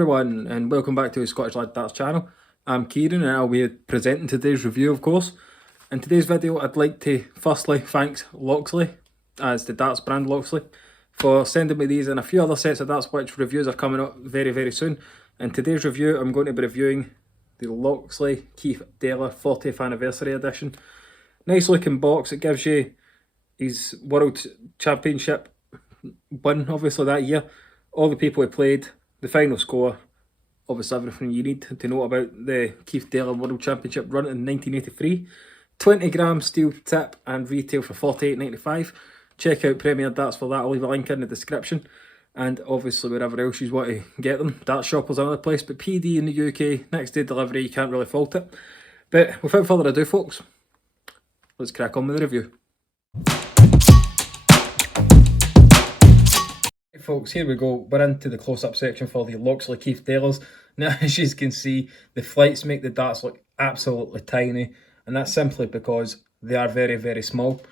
everyone, and welcome back to the Scottish Lad Darts channel. I'm Kieran and I'll be presenting today's review, of course. In today's video, I'd like to firstly thank Loxley, as the darts brand Loxley, for sending me these and a few other sets of darts which reviews are coming up very soon. In today's review, I'm going to be reviewing the Loxley Keith Taylor 40th Anniversary Edition. Nice looking box. It gives you his World Championship win, obviously, that year. All the people he played, the final score, obviously everything you need to know about the Keith Taylor World Championship run in 1983. 20 gram steel tip and retail for $48.95. Check out Premier Darts for that. I'll leave a link in the description. And obviously wherever else you want to get them. Dart Shoppers another place, but PD in the UK, next day delivery, you can't really fault it. But without further ado, folks, let's crack on with the review. Folks, here we go. We're into the close-up section for the Loxley Keith Taylors. Now, as you can see, the flights make the darts look absolutely tiny, and that's simply because they are very small.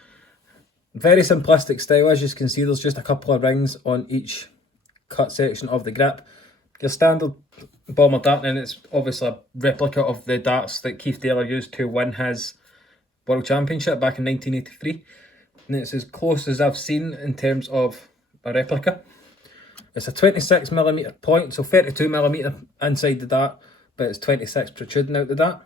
Very simplistic style. As you can see, there's just a couple of rings on each cut section of the grip. Your standard bomber dart, and it's obviously a replica of the darts that Keith Taylor used to win his World Championship back in 1983. And it's as close as I've seen in terms of a replica. It's a 26mm point, so 32mm inside the dart, but it's 26 protruding out the dart.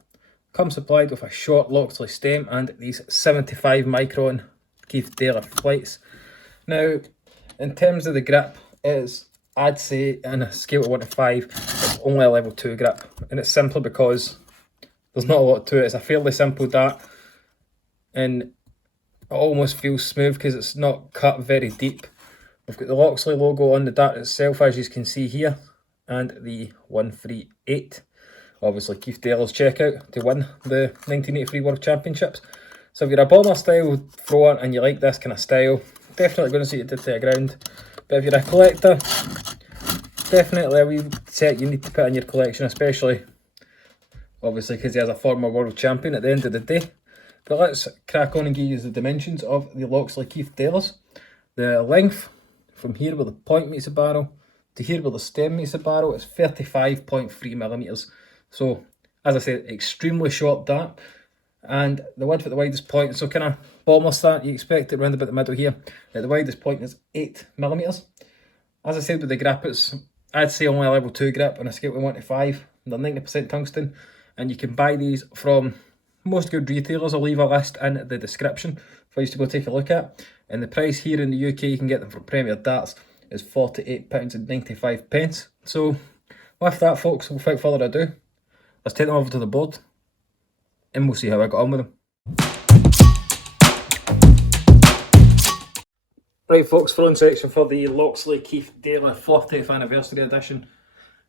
Comes supplied with a short Loxley stem and these 75 micron Keith Taylor flights. Now, in terms of the grip, is I'd say in a scale of 1 to 5, it's only a level 2 grip, and it's simply because there's not a lot to it. It's a fairly simple dart, and it almost feels smooth because it's not cut very deep. We've got the Loxley logo on the dart itself, as you can see here, and the 138. Obviously Keith Taylor's checkout to win the 1983 World Championships. So if you're a bomber style thrower and you like this kind of style, definitely going to see it to the ground. But if you're a collector, definitely a wee set you need to put in your collection, especially obviously because he has a former world champion at the end of the day. But let's crack on and give you the dimensions of the Loxley Keith Taylors. The length from here where the point meets the barrel to here where the stem meets the barrel is 35.3mm. So, as I said, extremely short dart. And the width at the widest point, so kind of bomber start, you expect it around about the middle here. At the widest point is 8mm. As I said with the grip, it's, I'd say, only a level 2 grip on a scale of 1 to 5. They're 90% tungsten, and you can buy these from most good retailers. I'll leave a list in the description for you to go take a look at. And the price here in the UK, you can get them from Premier Darts, is £48.95. So, with that, folks, without further ado, let's take them over to the board and we'll see how I got on with them. Right, folks, front section for the Loxley Keith Taylor 40th Anniversary Edition.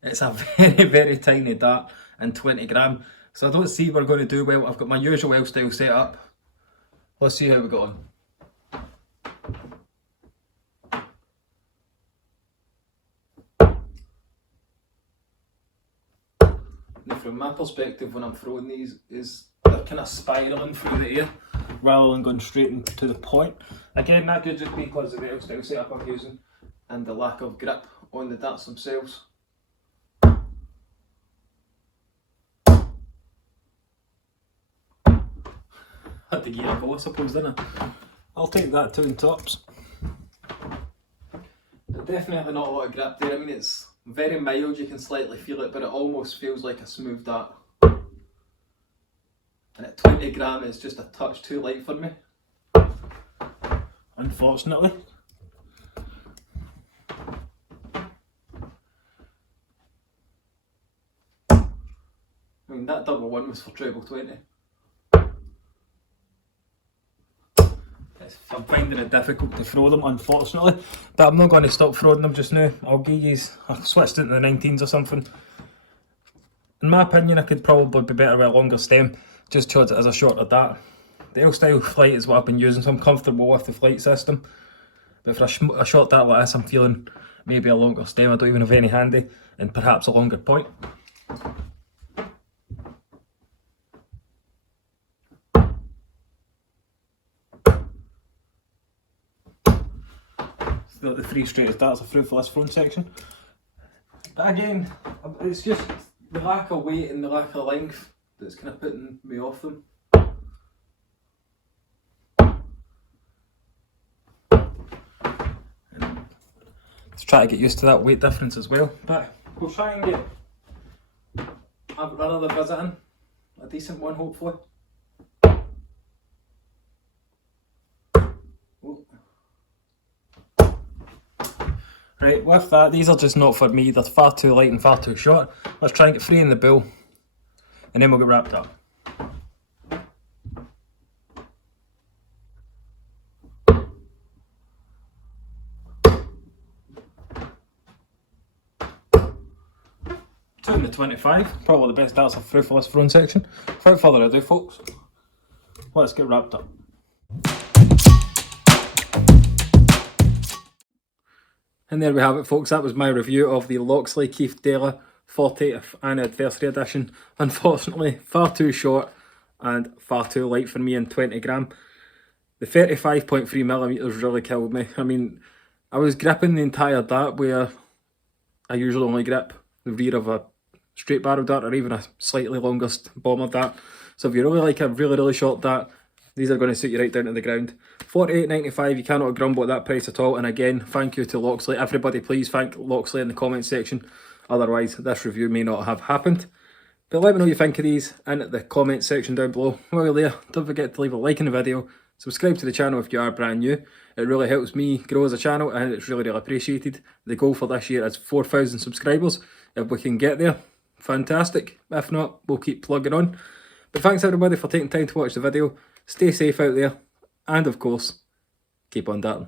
It's a very tiny dart and 20 gram. So I don't see we're going to do well. I've got my usual L style set up. Let's see how we got on. Now, from my perspective, when I'm throwing these, is they're kind of spiralling through the air rather than going straight into the point. Again, that could just be because of the L style setup I'm using and the lack of grip on the darts themselves. Had to gear a go, I suppose, didn't I? I'll take that 2 in tops. But definitely not a lot of grip there. I mean, it's very mild, you can slightly feel it, but it almost feels like a smooth dart. And at 20 gram, it's just a touch too light for me, unfortunately. I mean, that double one was for treble 20. I'm finding it difficult to throw them, unfortunately, but I'm not going to stop throwing them just now. I'll give you, I've switched into the 19s or something. In my opinion, I could probably be better with a longer stem, just because it is a shorter dart. The L style flight is what I've been using, so I'm comfortable with the flight system. But for a short dart like this, I'm feeling maybe a longer stem. I don't even have any handy, and perhaps a longer point. Got the 3 straightest darts are through for this front section. But again, It's just the lack of weight and the lack of length that's kind of putting me off them. Let's try to get used to that weight difference as well, but we'll try and get another visit in, a decent one hopefully. Right, with that, these are just not for me, they're far too light and far too short. Let's try and get 3 in the bill, and then we'll get wrapped up. Two in the 25, probably the best darts I've through for this front section. Without further ado folks, let's get wrapped up. And there we have it folks, that was my review of the Loxley Keith Taylor 40th anniversary edition. Unfortunately, far too short and far too light for me in 20 gram. The 35.3mm really killed me. I mean, I was gripping the entire dart where I usually only grip the rear of a straight barrel dart or even a slightly longer bomber dart. So if you really like a really short dart, these are going to suit you right down to the ground. $48.95, you cannot grumble at that price at all. And again, thank you to Loxley. Everybody please thank Loxley in the comment section. Otherwise, this review may not have happened. But let me know what you think of these in the comment section down below. While you're there, don't forget to leave a like in the video. Subscribe to the channel if you are brand new. It really helps me grow as a channel and it's really appreciated. The goal for this year is 4,000 subscribers. If we can get there, fantastic. If not, we'll keep plugging on. But thanks everybody for taking time to watch the video. Stay safe out there, and of course, keep on darting.